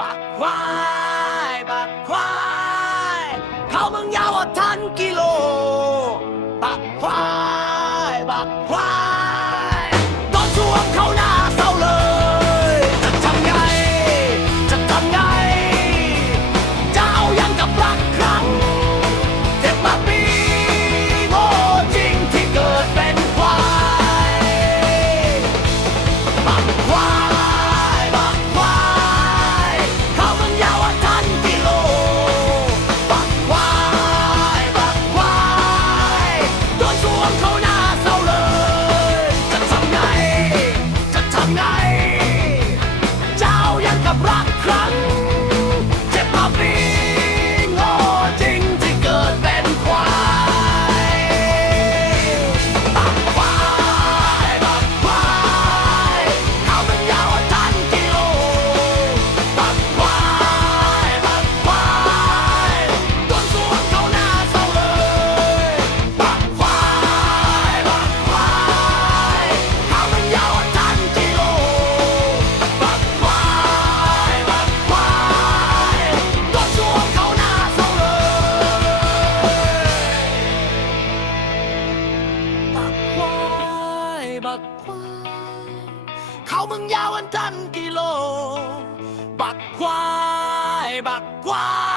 บักควาย บักควาย เขาเมืงยาวทันกิโล บักควาย บักควาย i'm Oh, Conan! เขามึงยาวอันทันกิโล บักควาย บักควาย